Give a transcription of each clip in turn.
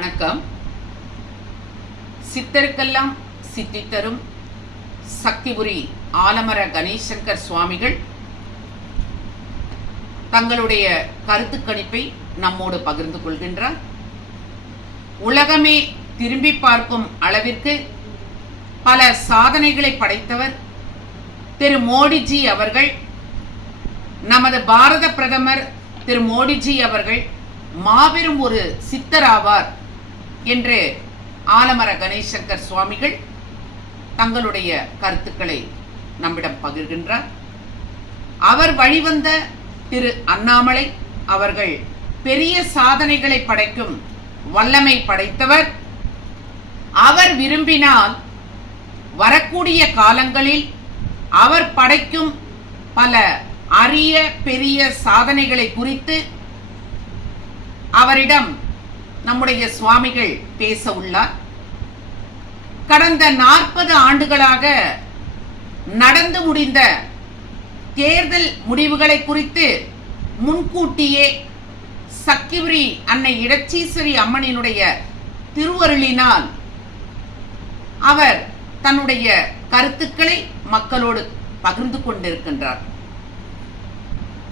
வணக்கம். சித்தருக்கெல்லாம் சித்தி தரும் சக்திபுரி ஆலமர கணேசங்கர் சுவாமிகள் தங்களுடைய கருத்து கணிப்பை நம்மோடு பகிர்ந்து கொள்கின்றார். உலகமே திரும்பி பார்க்கும் அளவிற்கு பல சாதனைகளை படைத்தவர் திரு மோடிஜி அவர்கள். நமது பாரத பிரதமர் திரு மோடிஜி அவர்கள் மாபெரும் ஒரு சித்தராவார் என்று ஆலமர கணேசங்கர் சுவாமிகள் தங்களுடைய கருத்துக்களை நம்மிடம் பகிர்கின்றார். அவர் வழிவந்த திரு அண்ணாமலை அவர்கள் பெரிய சாதனைகளை படைக்கும் வல்லமை படைத்தவர். அவர் விரும்பினால் வரக்கூடிய காலங்களில் அவர் படைக்கும் பல அரிய பெரிய சாதனைகளை குறித்து அவரிடம் நம்முடைய சுவாமிகள் பேச உள்ளார். கடந்த 40 ஆண்டுகளாக நடந்து முடிந்த தேர்தல் முடிவுகளை குறித்து முன்கூட்டியே சக்திபுரி அன்னை இடச்சீஸ்வரி அம்மனினுடைய திருவருளினால் அவர் தன்னுடைய கருத்துக்களை மக்களோடு பகிர்ந்து கொண்டிருக்கின்றார்.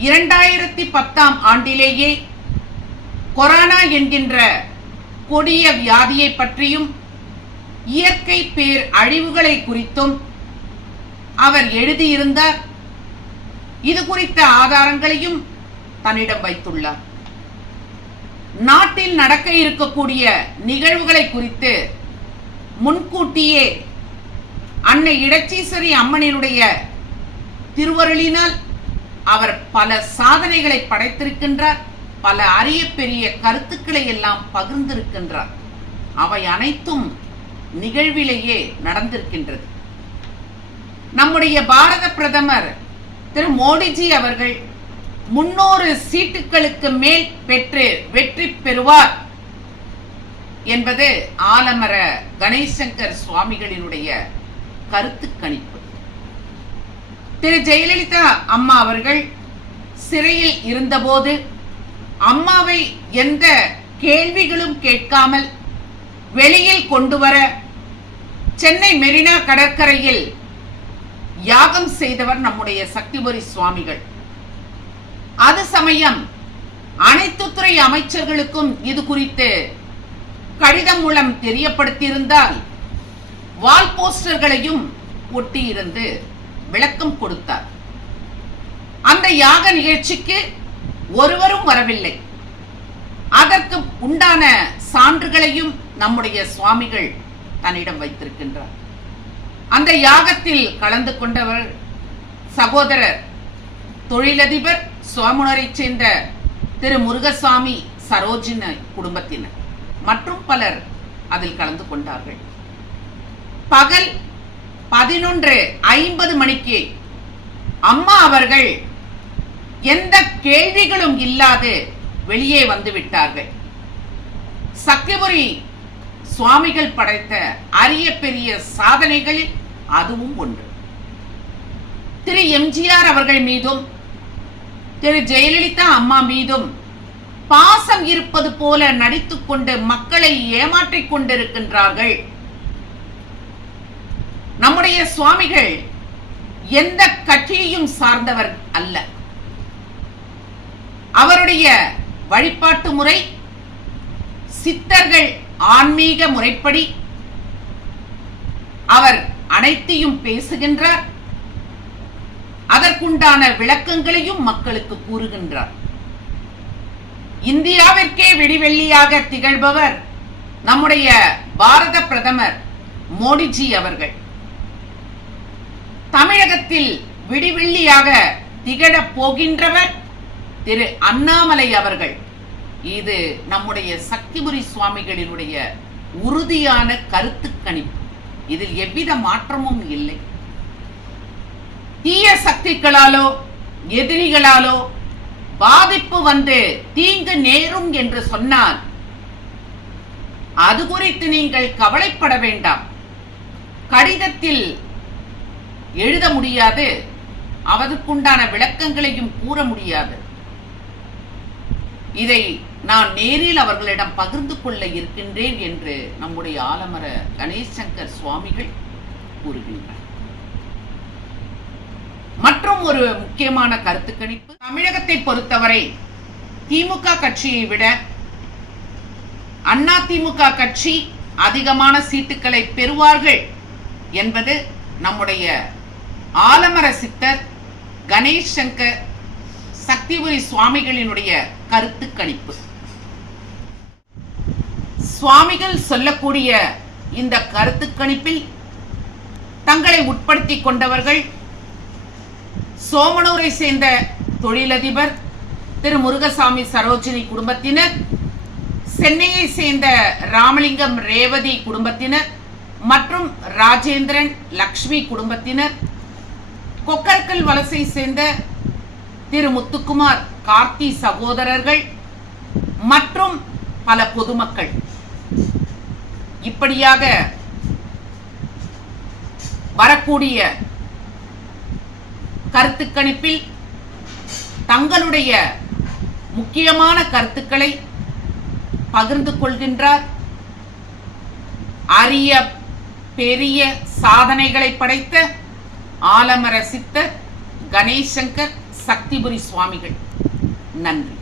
2010 ஆண்டிலேயே கொரோனா என்கின்ற கொடிய வியாதியை பற்றியும் இயற்கை பேர் அழிவுகளை குறித்தும் அவர் எழுதியிருந்தார். இது குறித்த ஆதாரங்களையும் தன்னிடம் வைத்துள்ளார். நாட்டில் நடக்க இருக்கக்கூடிய நிகழ்வுகளை குறித்து முன்கூட்டியே அன்னை இடச்சீஸ்வரி அம்மனினுடைய திருவருளினால் அவர் பல சாதனைகளை படைத்திருக்கின்றார். பல அரிய பெரிய கருத்துக்களை எல்லாம் பகிர்ந்திருக்கின்றார். அவை அனைத்தும் நிகழ்விலேயே நடந்திருக்கின்றது. நம்முடைய பாரத பிரதமர் திரு மோடிஜி அவர்கள் 300 சீட்டுகளுக்கு மேல் பெற்று வெற்றி பெறுவார் என்பது ஆலமர கணேசங்கர் சுவாமிகளினுடைய கருத்து கணிப்பு. திரு ஜெயலலிதா அம்மா அவர்கள் சிறையில் இருந்தபோது அம்மாவை எந்த கேள்விகளும் கேட்காமல் வெளியில் கொண்டு வர சென்னை மெரினா கடற்கரையில் யாகம் செய்தவர் நம்முடைய சக்திபுரி சுவாமிகள். அது சமயம் அனைத்து துறை அமைச்சர்களுக்கும் இது குறித்து கடிதம் மூலம் தெரியப்படுத்தியிருந்தால் வால் போஸ்டர்களையும் ஒட்டியிருந்து விளக்கம் கொடுத்தார். அந்த யாக நிகழ்ச்சிக்கு ஒருவரும் வரவில்லை. அதற்கு உண்டான சான்றுகளையும் நம்முடைய சுவாமிகள் தன்னிடம் வைத்திருக்கின்றார். அந்த யாகத்தில் கலந்து கொண்டவர் சகோதரர் தொழிலதிபர் சுவாமுனரை சேர்ந்த திரு முருகசாமி சரோஜின குடும்பத்தினர் மற்றும் பலர் அதில் கலந்து கொண்டார்கள். பகல் 11:50 மணிக்கு அம்மா அவர்கள் எந்த கேள்விகளும் இல்லாது வெளியே வந்து விட்டார்கள். சக்திபுரி சுவாமிகள் படைத்த அரிய பெரிய சாதனைகளில் அதுவும் ஒன்று. திரு எம்ஜிஆர் அவர்கள் மீதும் திரு ஜெயலலிதா அம்மா மீதும் பாசம் இருப்பது போல நடித்துக் கொண்டு மக்களை ஏமாற்றிக் கொண்டிருக்கின்றார்கள். நம்முடைய சுவாமிகள் எந்த கட்சியையும் சார்ந்தவர் அல்ல. அவருடைய வழிபாட்டு முறை சித்தர்கள் ஆன்மீக முறைப்படி அவர் அனைத்தையும் பேசுகின்றார். அதற்குண்டான விளக்கங்களையும் மக்களுக்கு கூறுகின்றார். இந்தியாவிற்கே விடிவெள்ளியாக திகழ்பவர் நம்முடைய பாரத பிரதமர் மோடிஜி அவர்கள். தமிழகத்தில் விடிவெள்ளியாக திகழப் போகின்றவர் திரு அண்ணாமலை அவர்கள். இது நம்முடைய சக்திபுரி சுவாமிகளினுடைய உறுதியான கருத்து கணிப்பு. இதில் எவ்வித மாற்றமும் இல்லை. தீய சக்திகளாலோ எதிரிகளாலோ பாதிப்பு வந்து தீங்கு நேரும் என்று சொன்னால் அது குறித்து நீங்கள் கவலைப்பட வேண்டாம். கடிதத்தில் எழுத முடியாது, அதற்குண்டான விளக்கங்களையும் கூற முடியாது. இதை நான் நேரில் அவர்களிடம் பகிர்ந்து கொள்ள இருக்கின்றேன் என்று நம்முடைய ஆலமர கணேசங்கர் சுவாமிகள் கூறுகின்றார். மற்றும் ஒரு முக்கியமான கருத்து கணிப்பு, தமிழகத்தை பொறுத்தவரை திமுக கட்சியை விட அதிமுக கட்சி அதிகமான சீட்டுக்களை பெறுவார்கள் என்பது நம்முடைய ஆலமர சித்தர் கணேஷ் சங்கர் சக்திபுரி சுவாமிகளினுடைய கருத்து கணிப்பு. சுவாமிகள் சொல்லக்கூடிய இந்த கருத்து கணிப்பில் தங்களை உட்படுத்திக் கொண்டவர்கள் சோமனூரை சேர்ந்த தொழிலதிபர் திரு முருகசாமி சரோஜினி குடும்பத்தினர், சென்னையை சேர்ந்த ராமலிங்கம் ரேவதி குடும்பத்தினர் மற்றும் ராஜேந்திரன் லக்ஷ்மி குடும்பத்தினர், கொக்கர்கல் வலசை சேர்ந்த திரு முத்துக்குமார் கார்த்தி சகோதரர்கள் மற்றும் பல பொதுமக்கள். இப்படியாக வரக்கூடிய கருத்து கணிப்பில் தங்களுடைய முக்கியமான கருத்துக்களை பகிர்ந்து கொள்கின்றார். அரிய பெரிய சாதனைகளை படைத்த ஆலமர சித்தர் கணேசங்கர் சக்திபுரி சுவாமிகள். நன்றி.